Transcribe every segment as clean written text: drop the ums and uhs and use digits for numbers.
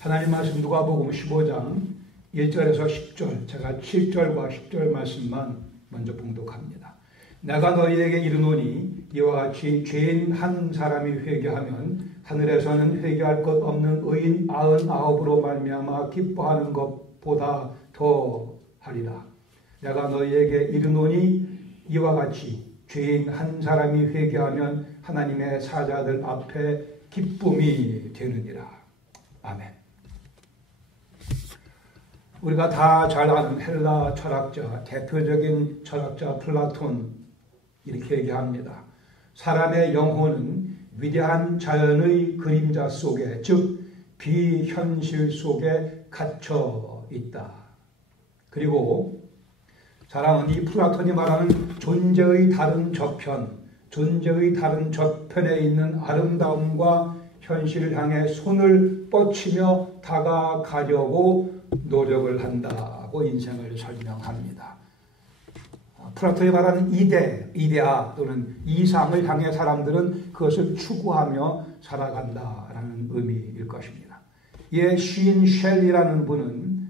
하나님 말씀 누가복음 15장 1절에서 10절, 제가 7절과 10절 말씀만 먼저 봉독합니다. 내가 너희에게 이르노니 이와 같이 죄인 한 사람이 회개하면 하늘에서는 회개할 것 없는 의인 99으로 말미암아 기뻐하는 것보다 더 하리라. 내가 너희에게 이르노니 이와 같이 죄인 한 사람이 회개하면 하나님의 사자들 앞에 기쁨이 되느니라. 아멘. 우리가 다 잘 아는 헬라 철학자, 대표적인 철학자 플라톤 이렇게 얘기합니다. 사람의 영혼은 위대한 자연의 그림자 속에, 즉 비현실 속에 갇혀 있다. 그리고 사람은 이 플라톤이 말하는 존재의 다른 저편에 있는 아름다움과 현실을 향해 손을 뻗치며 다가가려고 노력을 한다고 인생을 설명합니다. 플라톤이 말하는 이데아 또는 이상을 향해 사람들은 그것을 추구하며 살아간다라는 의미일 것입니다. 이에 시인 셸리라는 분은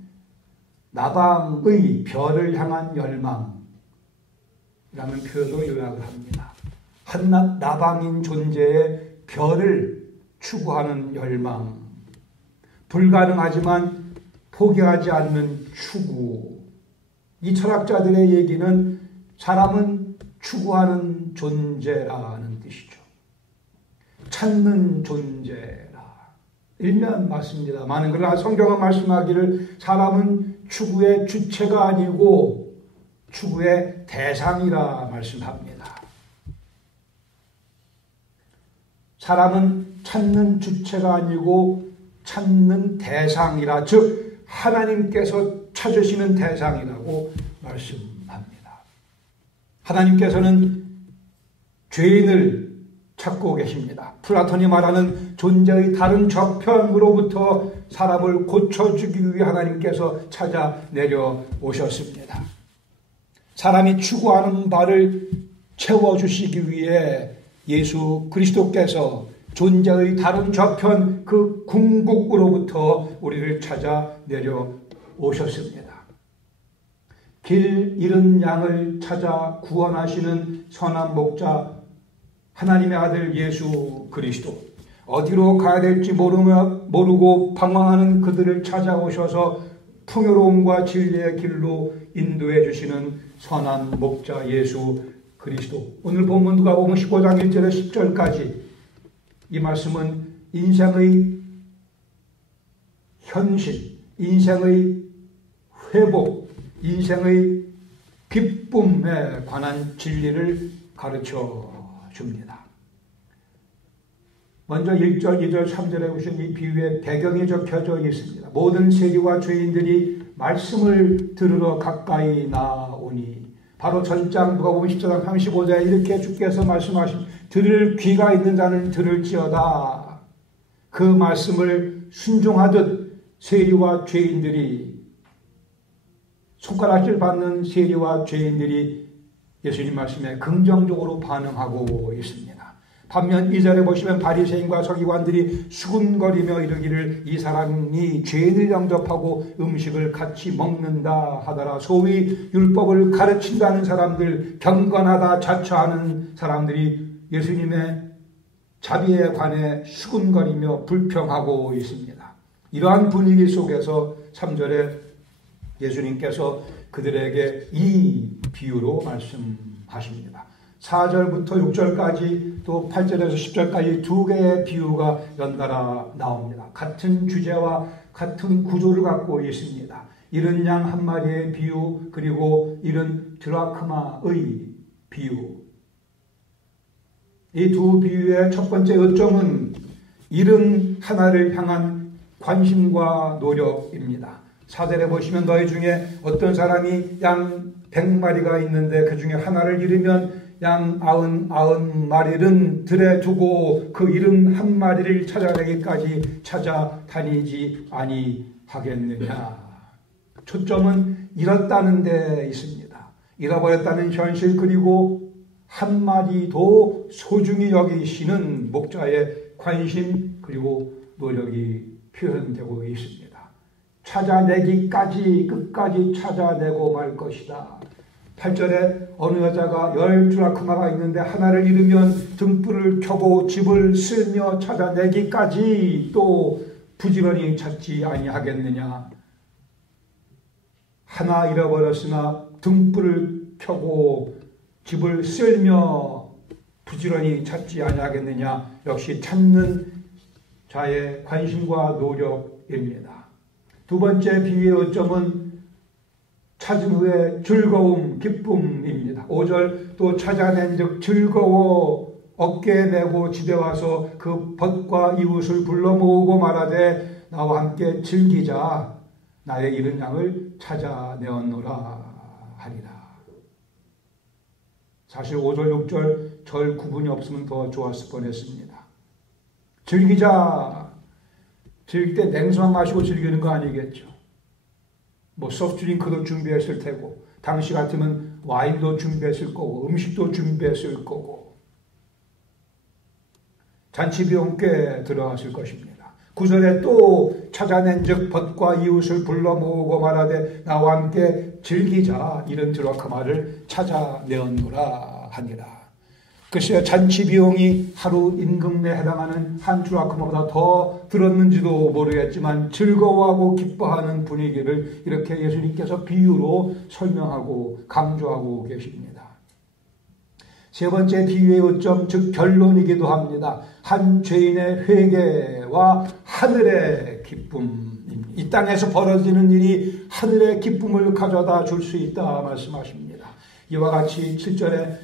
나방의 별을 향한 열망이라는 표현으로 요약을 합니다. 한낱 나방인 존재의 별을 추구하는 열망, 불가능하지만 포기하지 않는 추구. 이 철학자들의 얘기는 사람은 추구하는 존재라는 뜻이죠. 찾는 존재라. 일면 맞습니다만, 그러나 성경은 말씀하기를 사람은 추구의 주체가 아니고 추구의 대상이라 말씀합니다. 사람은 찾는 주체가 아니고 찾는 대상이라, 즉 하나님께서 찾으시는 대상이라고 말씀합니다. 하나님께서는 죄인을 찾고 계십니다. 플라톤이 말하는 존재의 다른 저편으로부터 사람을 고쳐주기 위해 하나님께서 찾아 내려오셨습니다. 사람이 추구하는 바를 채워주시기 위해 예수 그리스도께서 존재의 다른 저편 그 궁극으로부터 우리를 찾아 내려오셨습니다. 길 잃은 양을 찾아 구원하시는 선한 목자 하나님의 아들 예수 그리스도, 어디로 가야 될지 모르고 방황하는 그들을 찾아오셔서 풍요로움과 진리의 길로 인도해 주시는 선한 목자 예수 그리스도. 오늘 본문 누가복음 15장 1절에서 10절까지 이 말씀은 인생의 현실, 인생의 회복, 인생의 기쁨에 관한 진리를 가르쳐 줍니다. 먼저 1절, 2절, 3절에 보신 이 비유의 배경이 적혀져 있습니다. 모든 세리와 죄인들이 말씀을 들으러 가까이 나오니, 바로 전장 누가복음 14장 35절에 이렇게 주께서 말씀하신 들을 귀가 있는 자는 들을지어다. 그 말씀을 순종하듯 세리와 죄인들이, 손가락질 받는 세리와 죄인들이 예수님 말씀에 긍정적으로 반응하고 있습니다. 반면 2절에 보시면 바리새인과 서기관들이 수군거리며 이르기를 이 사람이 죄인을 영접하고 음식을 같이 먹는다 하더라. 소위 율법을 가르친다는 사람들, 경건하다 자처하는 사람들이 예수님의 자비에 관해 수군거리며 불평하고 있습니다. 이러한 분위기 속에서 3절에 예수님께서 그들에게 이 비유로 말씀하십니다. 4절부터 6절까지 또 8절에서 10절까지 두 개의 비유가 연달아 나옵니다. 같은 주제와 같은 구조를 갖고 있습니다. 잃은 양 한 마리의 비유, 그리고 잃은 드라크마의 비유. 이 두 비유의 첫 번째 요점은 잃은 하나를 향한 관심과 노력입니다. 4절에 보시면 너희 중에 어떤 사람이 양 100마리가 있는데 그 중에 하나를 잃으면 양 99마리는 들에 두고 그 잃은 한 마리를 찾아내기까지 찾아다니지 아니하겠느냐. 초점은 잃었다는 데 있습니다. 잃어버렸다는 현실, 그리고 한 마리도 소중히 여기시는 목자의 관심 그리고 노력이 표현되고 있습니다. 찾아내기까지 끝까지 찾아내고 말 것이다. 8절에 어느 여자가 10드라크마가 있는데 하나를 잃으면 등불을 켜고 집을 쓸며 찾아내기까지 또 부지런히 찾지 아니하겠느냐. 하나 잃어버렸으나 등불을 켜고 집을 쓸며 부지런히 찾지 아니하겠느냐. 역시 찾는 자의 관심과 노력입니다. 두 번째 비유의 요점은 찾은 후에 즐거움, 기쁨입니다. 5절 또 찾아낸 즉 즐거워 어깨에 메고 집에 와서 그 벗과 이웃을 불러 모으고 말하되 나와 함께 즐기자. 나의 잃은 양을 찾아내었노라 하리라. 사실 5절, 6절 절 구분이 없으면 더 좋았을 뻔했습니다. 즐기자. 즐길 때 냉수만 마시고 즐기는 거 아니겠죠. 뭐 소프트드링크도 준비했을 테고 당시 같으면 와인도 준비했을 거고 음식도 준비했을 거고 잔치 비용 꽤 들어갔을 것입니다. 9절에 또 찾아낸 즉 벗과 이웃을 불러 모으고 말하되 나와 함께 즐기자. 이런 드라크마를 찾아내었노라 하니라. 글쎄요, 잔치 비용이 하루 임금에 해당하는 한 드라크마보다 더 들었는지도 모르겠지만 즐거워하고 기뻐하는 분위기를 이렇게 예수님께서 비유로 설명하고 강조하고 계십니다. 세 번째 비유의 요점, 즉 결론이기도 합니다. 한 죄인의 회개와 하늘의 기쁨입니다. 이 땅에서 벌어지는 일이 하늘의 기쁨을 가져다 줄 수 있다 말씀하십니다. 이와 같이 7절에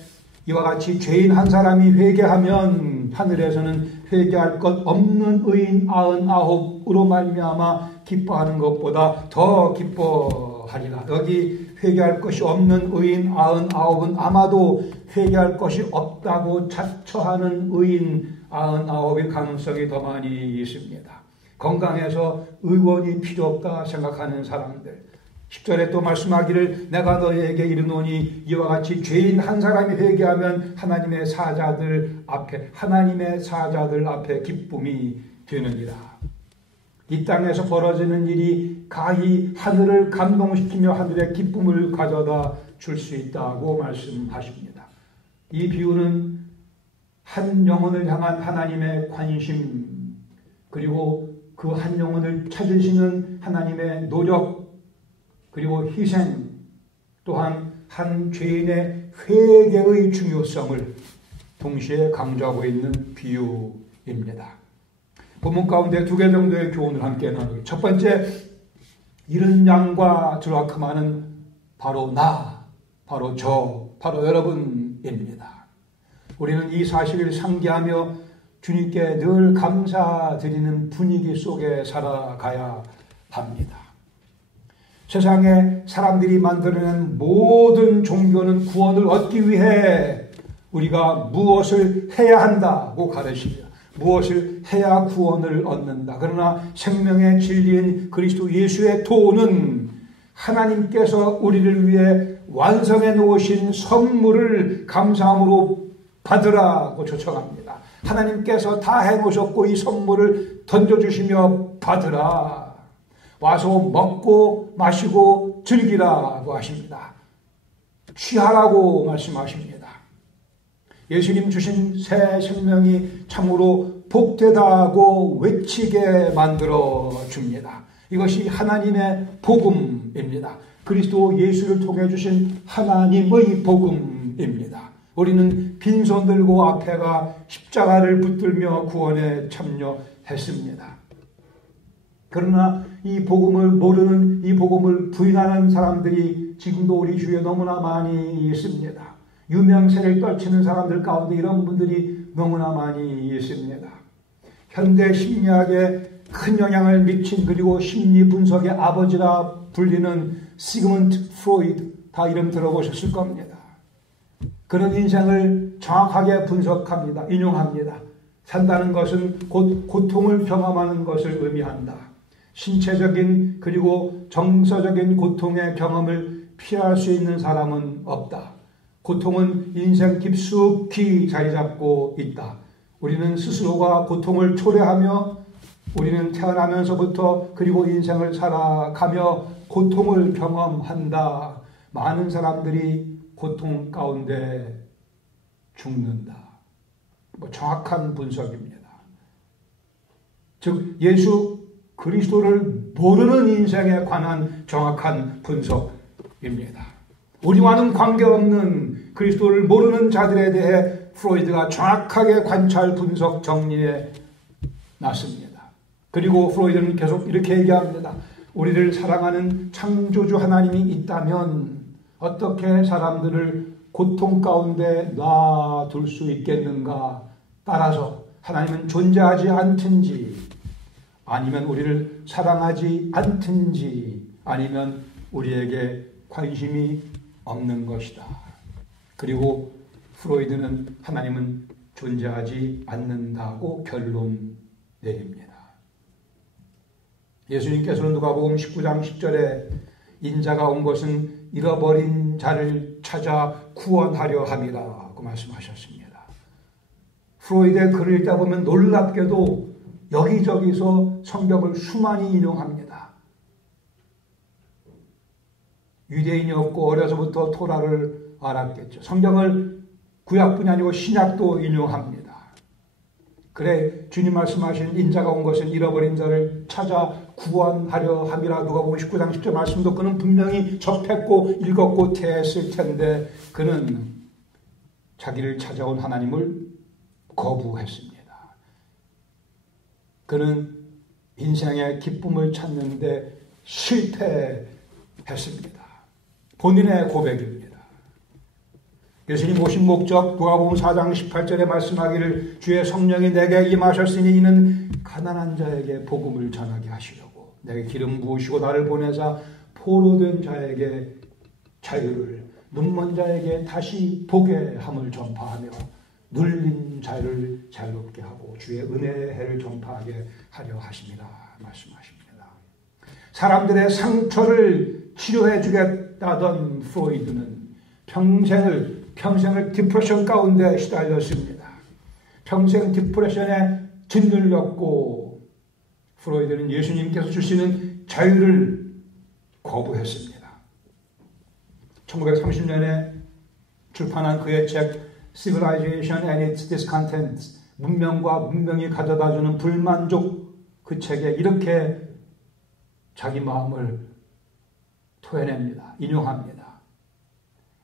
이와 같이 죄인 한 사람이 회개하면 하늘에서는 회개할 것 없는 의인 99으로 말미암아 기뻐하는 것보다 더 기뻐하리라. 여기 회개할 것이 없는 의인 99은 아마도 회개할 것이 없다고 자처하는 의인 99일 가능성이 더 많이 있습니다. 건강해서 의원이 필요 없다 생각하는 사람들. 10절에 또 말씀하기를 내가 너희에게 이르노니 이와 같이 죄인 한 사람이 회개하면 하나님의 사자들 앞에 기쁨이 되느니라. 이 땅에서 벌어지는 일이 가히 하늘을 감동시키며 하늘의 기쁨을 가져다 줄 수 있다고 말씀하십니다. 이 비유는 한 영혼을 향한 하나님의 관심, 그리고 그 한 영혼을 찾으시는 하나님의 노력, 그리고 희생, 또한 한 죄인의 회개의 중요성을 동시에 강조하고 있는 비유입니다. 본문 가운데 두 개 정도의 교훈을 함께 나누기. 첫 번째, 잃은 양과 드라크마는 바로 바로 여러분입니다. 우리는 이 사실을 상기하며 주님께 늘 감사드리는 분위기 속에 살아가야 합니다. 세상에 사람들이 만들어낸 모든 종교는 구원을 얻기 위해 우리가 무엇을 해야 한다고 가르칩니다. 무엇을 해야 구원을 얻는다. 그러나 생명의 진리인 그리스도 예수의 도는 하나님께서 우리를 위해 완성해 놓으신 선물을 감사함으로 받으라고 초청합니다. 하나님께서 다 해놓으셨고 이 선물을 던져주시며 받으라. 와서 먹고 마시고 즐기라고 하십니다. 취하라고 말씀하십니다. 예수님 주신 새 생명이 참으로 복되다고 외치게 만들어 줍니다. 이것이 하나님의 복음입니다. 그리스도 예수를 통해 주신 하나님의 복음입니다. 우리는 빈손 들고 앞에가 십자가를 붙들며 구원에 참여했습니다. 그러나 이 복음을 모르는, 이 복음을 부인하는 사람들이 지금도 우리 주위에 너무나 많이 있습니다. 유명세를 떨치는 사람들 가운데 이런 분들이 너무나 많이 있습니다. 현대 심리학에 큰 영향을 미친, 그리고 심리 분석의 아버지라 불리는 시그먼트 프로이드, 다 이름 들어보셨을 겁니다. 그런 인생을 정확하게 분석합니다. 인용합니다. 산다는 것은 곧 고통을 경험하는 것을 의미한다. 신체적인 그리고 정서적인 고통의 경험을 피할 수 있는 사람은 없다. 고통은 인생 깊숙이 자리 잡고 있다. 우리는 스스로가 고통을 초래하며 우리는 태어나면서부터 그리고 인생을 살아가며 고통을 경험한다. 많은 사람들이 고통 가운데 죽는다. 정확한 분석입니다. 즉 예수 그리스도를 모르는 인생에 관한 정확한 분석입니다. 우리와는 관계없는 그리스도를 모르는 자들에 대해 프로이드가 정확하게 관찰, 분석, 정리해 놨습니다. 그리고 프로이드는 계속 이렇게 얘기합니다. 우리를 사랑하는 창조주 하나님이 있다면 어떻게 사람들을 고통 가운데 놔둘 수 있겠는가? 따라서 하나님은 존재하지 않든지, 아니면 우리를 사랑하지 않든지, 아니면 우리에게 관심이 없는 것이다. 그리고 프로이드는 하나님은 존재하지 않는다고 결론 내립니다. 예수님께서는 누가복음 19장 10절에 인자가 온 것은 잃어버린 자를 찾아 구원하려 함이라고 말씀하셨습니다. 프로이드의 글을 읽다 보면 놀랍게도 여기저기서 성경을 수많이 인용합니다. 유대인이었고 어려서부터 토라를 알았겠죠. 성경을 구약뿐이 아니고 신약도 인용합니다. 그래 주님 말씀하신 인자가 온 것은 잃어버린 자를 찾아 구원하려 함이라. 누가복음 19장 10절 말씀도 그는 분명히 접했고 읽었고 태했을 텐데 그는 자기를 찾아온 하나님을 거부했습니다. 그는 인생의 기쁨을 찾는데 실패했습니다. 본인의 고백입니다. 예수님 오신 목적 누가복음 4장 18절에 말씀하기를 주의 성령이 내게 임하셨으니 이는 가난한 자에게 복음을 전하게 하시려고 내게 기름 부으시고 나를 보내사 포로된 자에게 자유를, 눈먼 자에게 다시 보게 함을 전파하며 눌린 자를 자유롭게 하고 주의 은혜의 해를 전파하게 하려 하심이라 말씀하십니다. 사람들의 상처를 치료해 주겠다던 프로이드는 평생을 디프레션 가운데 시달렸습니다. 평생 디프레션에 짓눌렸고 프로이드는 예수님께서 주시는 자유를 거부했습니다. 1930년에 출판한 그의 책 Civilization and its Discontents, 문명과 문명이 가져다주는 불만족, 그 책에 이렇게 자기 마음을 토해냅니다. 인용합니다.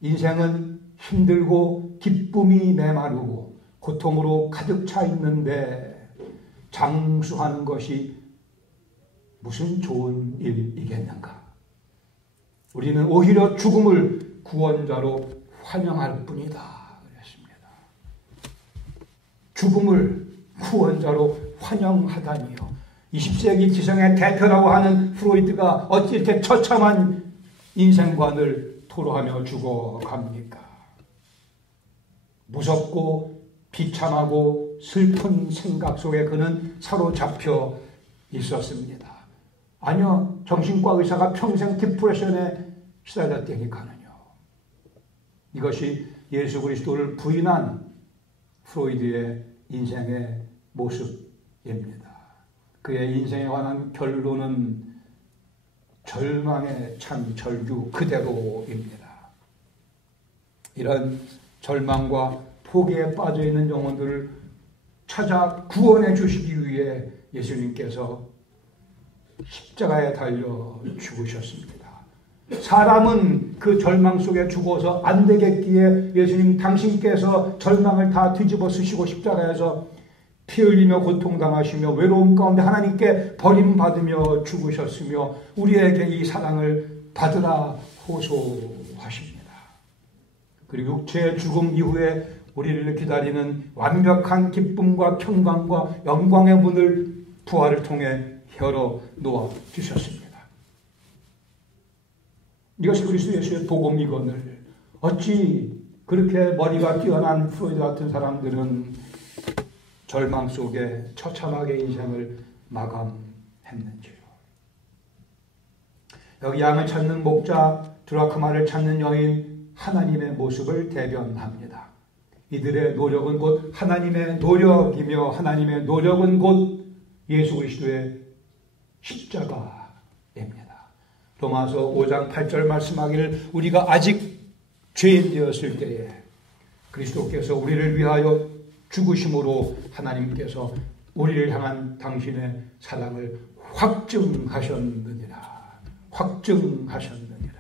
인생은 힘들고 기쁨이 메마르고 고통으로 가득 차 있는데 장수하는 것이 무슨 좋은 일이겠는가? 우리는 오히려 죽음을 구원자로 환영할 뿐이다. 그랬습니다. 죽음을 구원자로 환영하다니요. 20세기 지성의 대표라고 하는 프로이드가 어찌 이렇게 처참한 인생관을 토로하며 죽어갑니까? 무섭고 비참하고 슬픈 생각 속에 그는 사로잡혀 있었습니다. 아니요, 정신과 의사가 평생 디프레션에 시달렸다니까는요. 이것이 예수 그리스도를 부인한 프로이드의 인생의 모습입니다. 그의 인생에 관한 결론은 절망의 참 절규 그대로입니다. 이런 절망과 포기에 빠져 있는 영혼들을 찾아 구원해 주시기 위해 예수님께서 십자가에 달려 죽으셨습니다. 사람은 그 절망 속에 죽어서 안 되겠기에 예수님 당신께서 절망을 다 뒤집어 쓰시고 십자가에서 피 흘리며 고통당하시며 외로움 가운데 하나님께 버림받으며 죽으셨으며 우리에게 이 사랑을 받으라 호소하십니다. 그리고 육체의 죽음 이후에 우리를 기다리는 완벽한 기쁨과 평강과 영광의 문을 부활을 통해 열어 놓아 주셨습니다. 이것이 그리스도 예수의 복음이거늘 어찌 그렇게 머리가 뛰어난 프로이드 같은 사람들은 절망 속에 처참하게 인생을 마감했는지요. 여기 양을 찾는 목자, 드라크마를 찾는 여인, 하나님의 모습을 대변합니다. 이들의 노력은 곧 하나님의 노력이며 하나님의 노력은 곧 예수 그리스도의 십자가입니다. 로마서 5장 8절 말씀하기를 우리가 아직 죄인 되었을 때에 그리스도께서 우리를 위하여 죽으심으로 하나님께서 우리를 향한 당신의 사랑을 확증하셨느니라. 확증하셨느니라.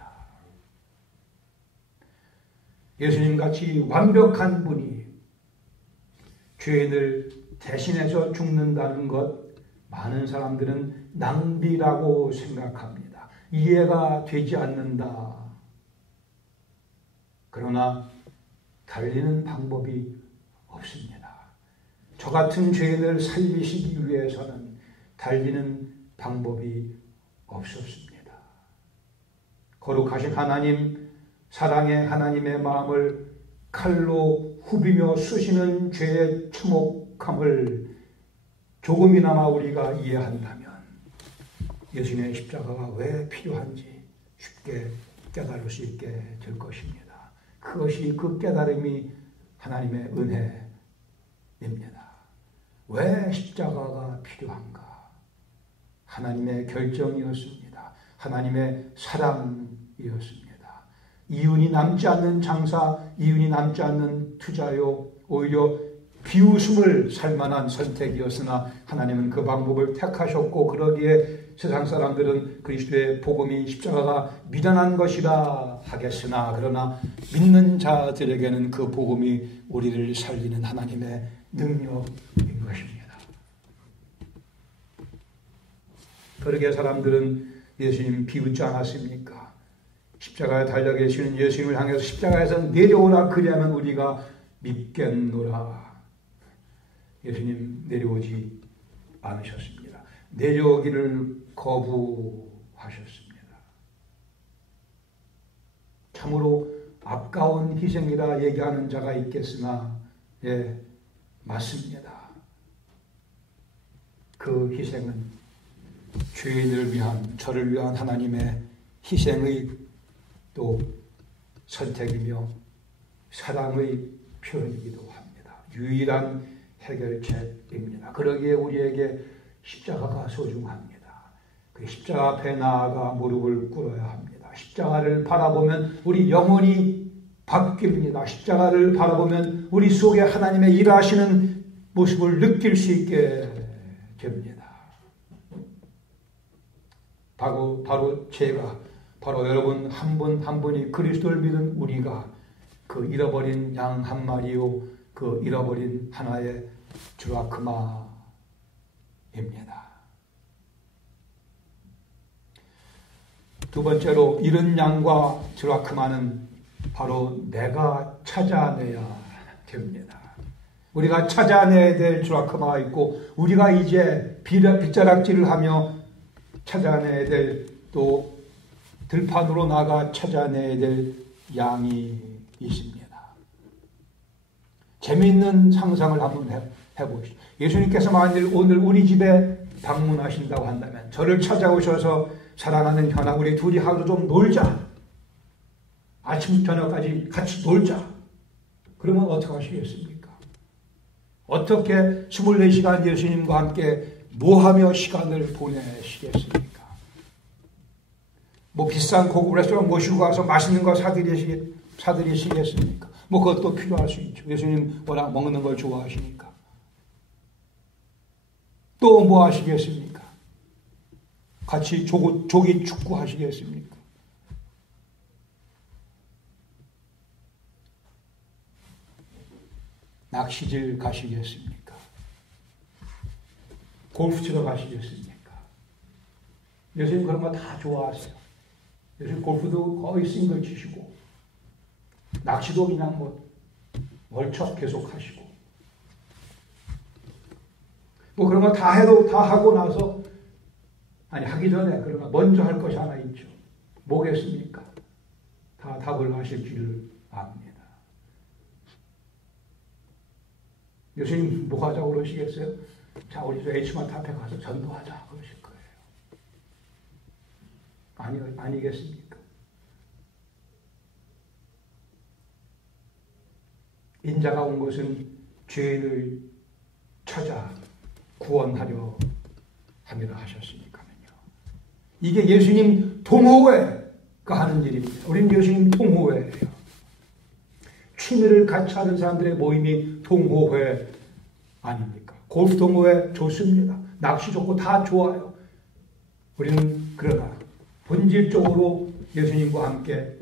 예수님같이 완벽한 분이 죄인을 대신해서 죽는다는 것, 많은 사람들은 낭비라고 생각합니다. 이해가 되지 않는다. 그러나 달리는 방법이 없습니다. 저 같은 죄인을 살리시기 위해서는 달리는 방법이 없었습니다. 거룩하신 하나님, 사랑의 하나님의 마음을 칼로 후비며 쑤시는 죄의 참혹함을 조금이나마 우리가 이해한다면 예수님의 십자가가 왜 필요한지 쉽게 깨달을 수 있게 될 것입니다. 그것이 그 깨달음이 하나님의 은혜입니다. 왜 십자가가 필요한가? 하나님의 결정이었습니다. 하나님의 사랑이었습니다. 이윤이 남지 않는 장사, 이윤이 남지 않는 투자요, 오히려 비웃음을 살 만한 선택이었으나 하나님은 그 방법을 택하셨고, 그러기에 세상 사람들은 그리스도의 복음이 십자가가 미련한 것이라 하겠으나, 그러나 믿는 자들에게는 그 복음이 우리를 살리는 하나님의 능력인 것입니다. 그러기에 사람들은 예수님 비웃지 않았습니까? 십자가에 달려 계시는 예수님을 향해서 십자가에서 내려오라, 그리하면 우리가 믿겠노라. 예수님 내려오지 않으셨습니다. 내려오기를 거부하셨습니다. 참으로 아까운 희생이라 얘기하는 자가 있겠으나, 예, 맞습니다. 그 희생은 죄인을 위한, 저를 위한 하나님의 희생의 또 선택이며 사랑의 표현이기도 합니다. 유일한 해결책입니다. 그러기에 우리에게 십자가가 소중합니다. 그 십자가 앞에 나아가 무릎을 꿇어야 합니다. 십자가를 바라보면 우리 영혼이 바뀝니다. 십자가를 바라보면 우리 속에 하나님의 일하시는 모습을 느낄 수 있게 됩니다. 바로 제가, 바로 여러분 한 분 한 분이 그리스도를 믿은 우리가 그 잃어버린 양 한 마리요, 그 잃어버린 하나의 드라크마입니다. 두 번째로, 잃은 양과 드라크마는 바로 내가 찾아내야 됩니다. 우리가 찾아내야 될 드라크마가 있고, 우리가 이제 빗자락질을 하며 찾아내야 될, 또 들판으로 나가 찾아내야 될 양이 있습니다. 재미있는 상상을 한번 해보시죠. 예수님께서 만일 오늘 우리 집에 방문하신다고 한다면, 저를 찾아오셔서 사랑하는 현아, 우리 둘이 하루 좀 놀자. 아침부터 저녁까지 같이 놀자. 그러면 어떻게 하시겠습니까? 어떻게 24시간 예수님과 함께 뭐하며 시간을 보내시겠습니까? 뭐 비싼 고급 레스토랑 모시고 가서 맛있는 거 사드리시겠습니까? 뭐 그것도 필요할 수 있죠. 예수님 워낙 먹는 걸 좋아하시니까. 또 뭐 하시겠습니까? 같이 조기 축구 하시겠습니까? 낚시질 가시겠습니까? 골프 치러 가시겠습니까? 예수님 그런 거 다 좋아하세요. 예수님 골프도 거의 싱글 치시고, 낚시도 그냥 월척 계속 하시고, 뭐 그런 거 다 해도, 다 하고 나서, 아니 하기 전에 그러나 먼저 할 것이 하나 있죠. 뭐겠습니까? 다 답을 하실 줄을 압니다. 예수님 뭐 하자고 그러시겠어요? 자, 우리 저 H만 앞에 가서 전도하자 그러실 거예요. 아니겠습니까? 인자가 온 것은 죄인을 찾아 구원하려 함이라 하셨으니까요. 이게 예수님 동호회가 하는 일입니다. 우리는 예수님 동호회예요. 취미를 같이 하는 사람들의 모임이 동호회 아닙니까? 골프 동호회 좋습니다. 낚시 좋고 다 좋아요. 우리는 그러나 본질적으로 예수님과 함께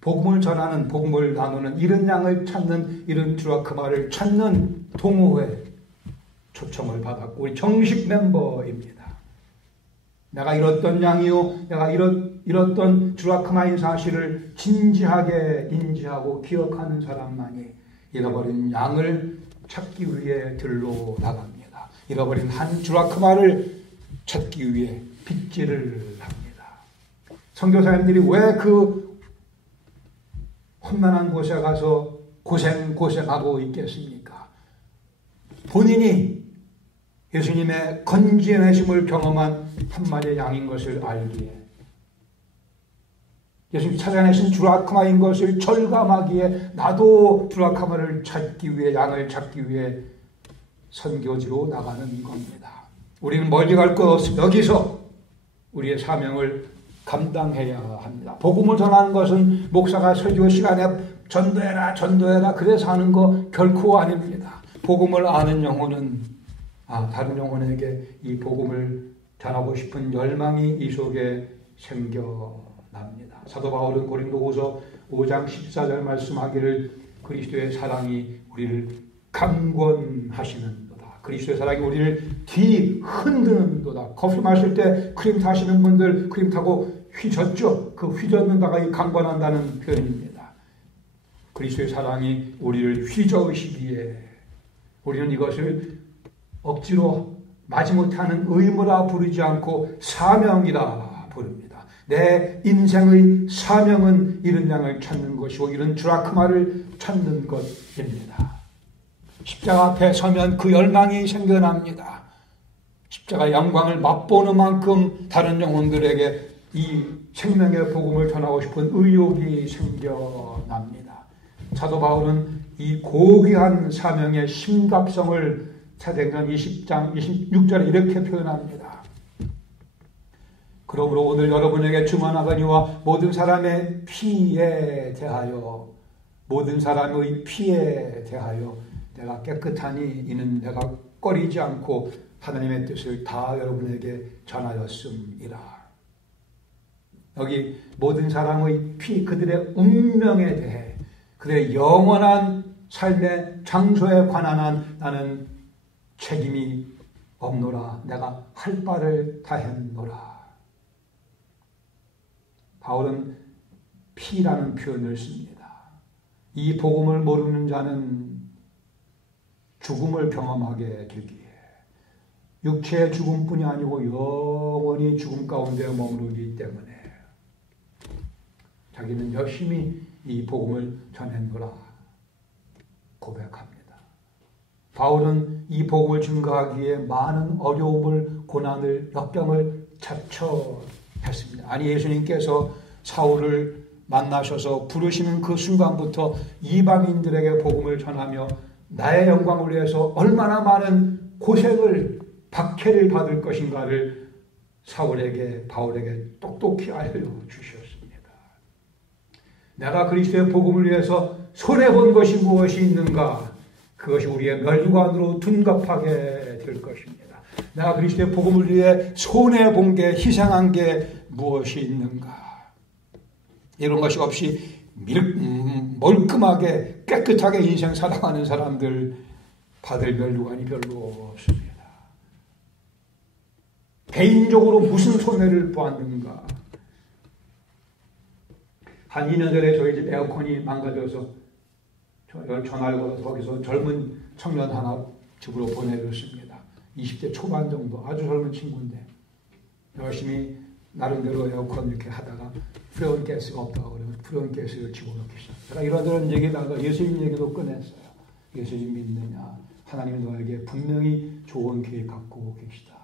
복음을 전하는, 복음을 나누는, 이런 양을 찾는, 이런 주와 그 말을 찾는 동호회 초청을 받았고 우리 정식 멤버입니다. 내가 잃었던 양이요, 내가 잃었던 주와 그 말의 사실을 진지하게 인지하고 기억하는 사람만이 잃어버린 양을 찾기 위해 들로 나갑니다. 잃어버린 한 주와 그 말을 찾기 위해 빗질을 합니다. 선교사님들이 왜 그 험난한 곳에 가서 고생하고 있겠습니까? 본인이 예수님의 건지내심을 경험한 한 마리의 양인 것을 알기에, 예수님 찾아내신 주라크마인 것을 절감하기에 나도 주라크마를 찾기 위해, 양을 찾기 위해 선교지로 나가는 겁니다. 우리는 멀리 갈 것 없습니다. 여기서 우리의 사명을 감당해야 합니다. 복음을 전하는 것은 목사가 설교 시간에 전도해라 그래서 하는 거 결코 아닙니다. 복음을 아는 영혼은 다른 영혼에게 이 복음을 전하고 싶은 열망이 이 속에 생겨납니다. 사도 바울은 고린도후서 5장 14절 말씀하기를 그리스도의 사랑이 우리를 강권하시는도다. 그리스도의 사랑이 우리를 뒤흔드는도다. 커피 마실 때 크림 타시는 분들 크림 타고 휘젓죠. 그 휘젓는다가 이 강권한다는 표현입니다. 그리스도의 사랑이 우리를 휘저으시기에 우리는 이것을 억지로 마지못하는 의무라 부르지 않고 사명이라 부릅니다. 내 인생의 사명은 이런 양을 찾는 것이고 이런 주라크마를 찾는 것입니다. 십자가 앞에 서면 그 열망이 생겨납니다. 십자가 영광을 맛보는 만큼 다른 영혼들에게 이 생명의 복음을 전하고 싶은 의욕이 생겨납니다. 사도 바울은 이 고귀한 사명의 심각성을 사도행전 20장 26절에 이렇게 표현합니다. 그러므로 오늘 여러분에게 증언하거니와 모든 사람의 피에 대하여 내가 깨끗하니 이는 내가 꺼리지 않고 하나님의 뜻을 다 여러분에게 전하였음이라. 여기 모든 사람의 피, 그들의 운명에 대해, 그들의 영원한 삶의 장소에 관한 한 나는 책임이 없노라. 내가 할 바를 다했노라. 바울은 피라는 표현을 씁니다. 이 복음을 모르는 자는 죽음을 경험하게 되기에 육체의 죽음뿐이 아니고 영원히 죽음 가운데 머무르기 때문에 자기는 열심히 이 복음을 전했노라 고백합니다. 바울은 이 복음을 증거하기에 많은 어려움을, 고난을, 역경을 자처했습니다. 아니, 예수님께서 사울을 만나셔서 부르시는 그 순간부터 이방인들에게 복음을 전하며 나의 영광을 위해서 얼마나 많은 고생을, 박해를 받을 것인가를 바울에게 똑똑히 알려주셨습니다. 내가 그리스도의 복음을 위해서 손해본 것이 무엇이 있는가? 그것이 우리의 멸관으로 둔갑하게 될 것입니다. 내가 그리스도의 복음을 위해 손해본 게, 희생한 게 무엇이 있는가? 이런 것이 없이 멀끔하게 깨끗하게 인생 살아가는 사람들 받을 멸관이 별로 없습니다. 개인적으로 무슨 손해를 보았는가? 한 2년 전에 저희 집 에어컨이 망가져서 전화를 걸어서 거기서 젊은 청년 하나 집으로 보내줬습니다. 20대 초반 정도, 아주 젊은 친구인데 열심히 나름대로 에어컨 이렇게 하다가 프레온 가스가 없다고 그러면 프레온 가스를 집어넣기 시작했어요. 제가 이러저런 얘기다가 예수님 얘기도 꺼냈어요. 예수님 믿느냐? 하나님이 너에게 분명히 좋은 계획 갖고 계시다.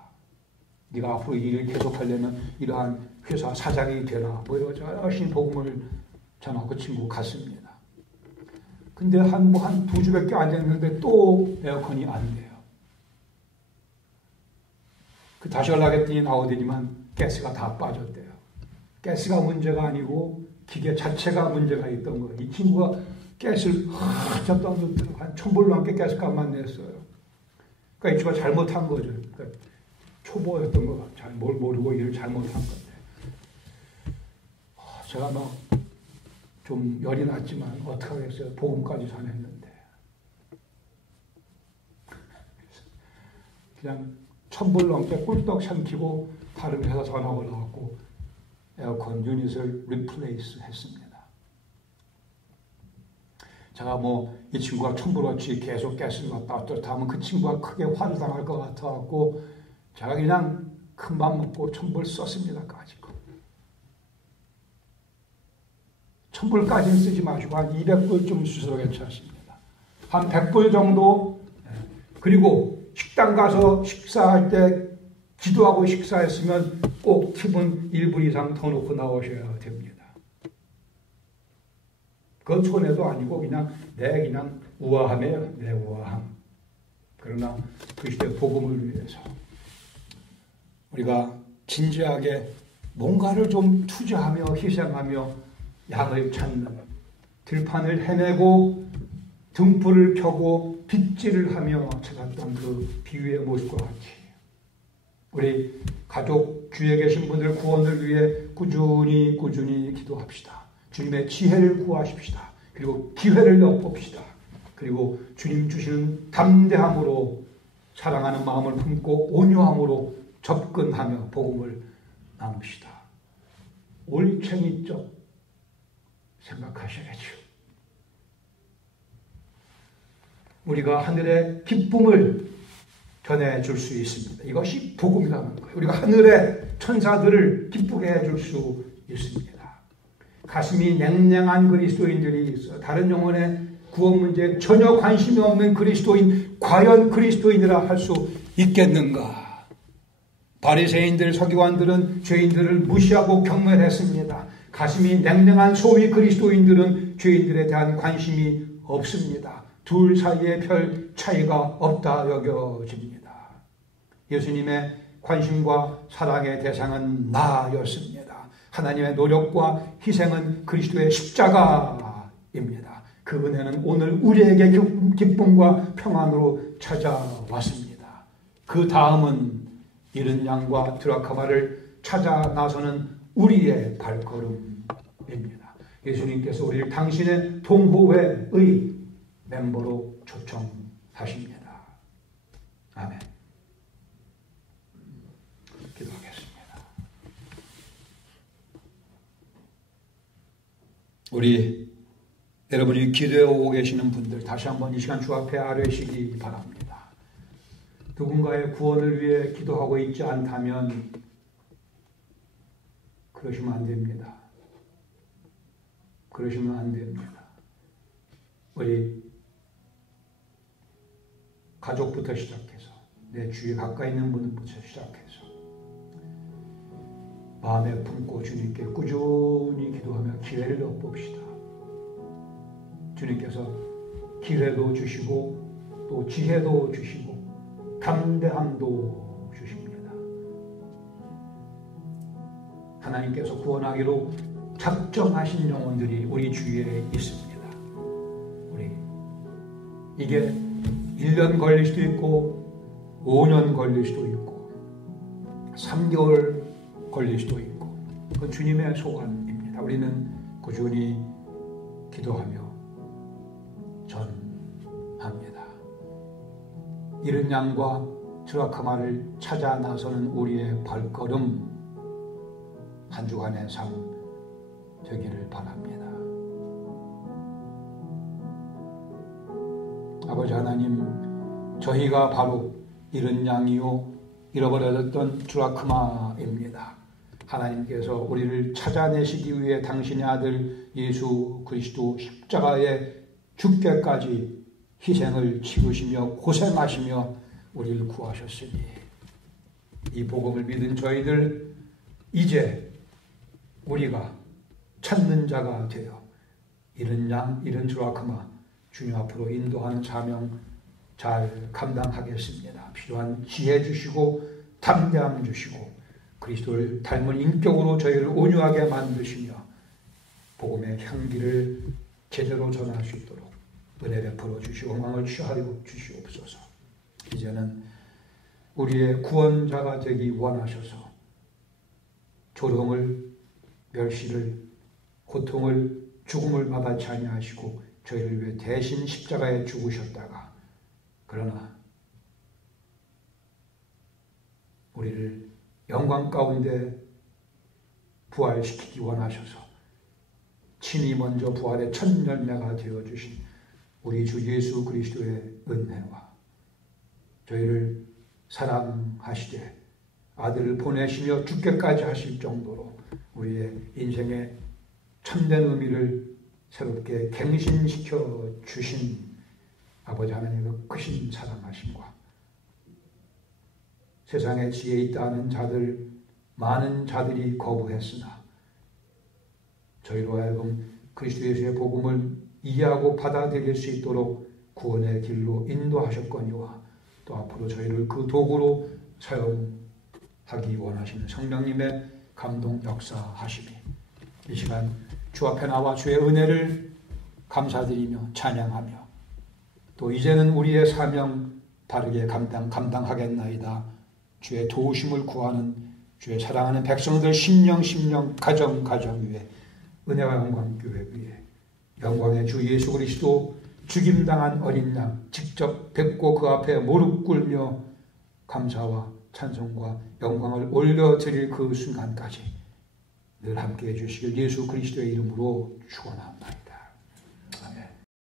네가 앞으로 일을 계속하려면 이러한 회사 사장이 되라. 뭐 이러자 열심히 복음을 전하고 그 친구 갔습니다. 근데 한 두 주밖에 안 됐는데 또 에어컨이 안 돼요. 다시 연락했더니 나오더니만 가스가 다 빠졌대요. 가스가 문제가 아니고 기계 자체가 문제가 있던 거예요. 이 친구가 가스를 한참 던졌더니 한 1,000불 넘게 가스값만 냈어요. 그러니까 이 친구가 잘못한 거죠. 그러니까 초보였던 거, 잘 뭘 모르고 일을 잘못한 건데. 제가 막 좀 열이 났지만 어떡하겠어요. 복음까지 전했는데. 그냥 1,000불 넘게 꿀떡 삼키고 다른 회사 전화 올라왔고 에어컨 유닛을 리플레이스 했습니다. 제가 이 친구가 1,000불어치 계속 가스를 갖다 어쩌다 하면 그 친구가 크게 화를 당할 것 같아갖고 제가 그냥 큰 맘 먹고 1,000불 썼습니다. 까짓거. 1,000불까지는 쓰지 마시고 한 200불 쓰셔도 괜찮습니다. 한 100불 정도. 그리고 식당 가서 식사할 때 기도하고 식사했으면 꼭 팁은 1불 이상 더 놓고 나오셔야 됩니다. 그건 손해도 아니고 그냥 우아함이에요. 내 우아함. 그러나 그리스도의 복음을 위해서 우리가 진지하게 뭔가를 좀 투자하며 희생하며 양을 찾는 들판을 헤매고 등불을 켜고 빗질을 하며 찾았던 그 비유의 모습과 같이 우리 가족 주위에 계신 분들 구원을 위해 꾸준히 기도합시다. 주님의 지혜를 구하십시다. 그리고 기회를 엿봅시다. 그리고 주님 주시는 담대함으로 사랑하는 마음을 품고 온유함으로 접근하며 복음을 나눕시다. 올챙이적 생각하셔야죠. 우리가 하늘의 기쁨을 전해줄 수 있습니다. 이것이 복음이라는 거예요. 우리가 하늘의 천사들을 기쁘게 해줄 수 있습니다. 가슴이 냉랭한 그리스도인들이 있어 다른 영혼의 구원 문제에 전혀 관심이 없는 그리스도인, 과연 그리스도인이라 할 수 있겠는가? 바리새인들, 서기관들은 죄인들을 무시하고 경멸했습니다. 가슴이 냉랭한 소위 그리스도인들은 죄인들에 대한 관심이 없습니다. 둘 사이에 별 차이가 없다 여겨집니다. 예수님의 관심과 사랑의 대상은 나였습니다. 하나님의 노력과 희생은 그리스도의 십자가입니다. 그 은혜는 오늘 우리에게 기쁨과 평안으로 찾아왔습니다. 그 다음은 이른 양과 드라크마를 찾아 나서는 우리의 발걸음입니다. 예수님께서 우리를 당신의 동호회의 멤버로 초청하십니다. 아멘. 기도하겠습니다. 우리 여러분이 기도해 오고 계시는 분들 다시 한번 이 시간 주 앞에 아뢰시기 바랍니다. 누군가의 구원을 위해 기도하고 있지 않다면 그러시면 안 됩니다. 그러시면 안 됩니다. 우리 가족부터 시작해서 내 주위에 가까이 있는 분부터 시작해서 마음에 품고 주님께 꾸준히 기도하며 기회를 엿봅시다. 주님께서 기회도 주시고 또 지혜도 주시고 담대함도 주십니다. 하나님께서 구원하기로 작정하신 영혼들이 우리 주위에 있습니다. 우리 이게 1년 걸릴 수도 있고 5년 걸릴 수도 있고 3개월 걸릴 수도 있고 그건 주님의 소관입니다. 우리는 꾸준히 기도하며 전합니다. 이른 양과 드라크마를 찾아 나서는 우리의 발걸음 한 주간의 삶 되기를 바랍니다. 아버지 하나님, 저희가 바로 이른 양이요 잃어버려졌던 드라크마입니다. 하나님께서 우리를 찾아내시기 위해 당신의 아들 예수 그리스도 십자가에 죽게까지 희생을 치르시며 고생하시며 우리를 구하셨으니 이 복음을 믿은 저희들 이제 우리가 찾는 자가 되어 이른 양, 이른 드라크마 주님 앞으로 인도하는 사명 잘 감당하겠습니다. 필요한 지혜 주시고 담대함 주시고 그리스도를 닮은 인격으로 저희를 온유하게 만드시며 복음의 향기를 제대로 전할 수 있도록 은혜 베풀어 주시고 영광을 취하여 주시옵소서. 이제는 우리의 구원자가 되기 원하셔서 조롱을, 멸시를, 고통을, 죽음을 마다치 아니하시고 저희를 위해 대신 십자가에 죽으셨다가 그러나 우리를 영광 가운데 부활시키기 원하셔서 친히 먼저 부활의 첫 열매가 되어주신 우리 주 예수 그리스도의 은혜와 저희를 사랑하시되 아들을 보내시며 죽게까지 하실 정도로 우리의 인생의 참된 의미를 새롭게 갱신시켜 주신 아버지 하나님의 크신 사랑하심과 세상에 지혜 있다 하는 자들 많은 자들이 거부했으나 저희로 하여금 그리스도 예수의 복음을 이해하고 받아들일 수 있도록 구원의 길로 인도하셨거니와 또 앞으로 저희를 그 도구로 사용하기 원하시는 성령님의 감동 역사하심이 이 시간 주 앞에 나와 주의 은혜를 감사드리며 찬양하며 또 이제는 우리의 사명 바르게 감당하겠나이다. 주의 도우심을 구하는 주의 사랑하는 백성들 심령 가정 위에 은혜와 영광 교회 위에 영광의 주 예수 그리스도 죽임당한 어린 양 직접 뵙고 그 앞에 무릎 꿇며 감사와 찬송과 영광을 올려드릴 그 순간까지 늘 함께해 주시길 예수 그리스도의 이름으로 축원합니다.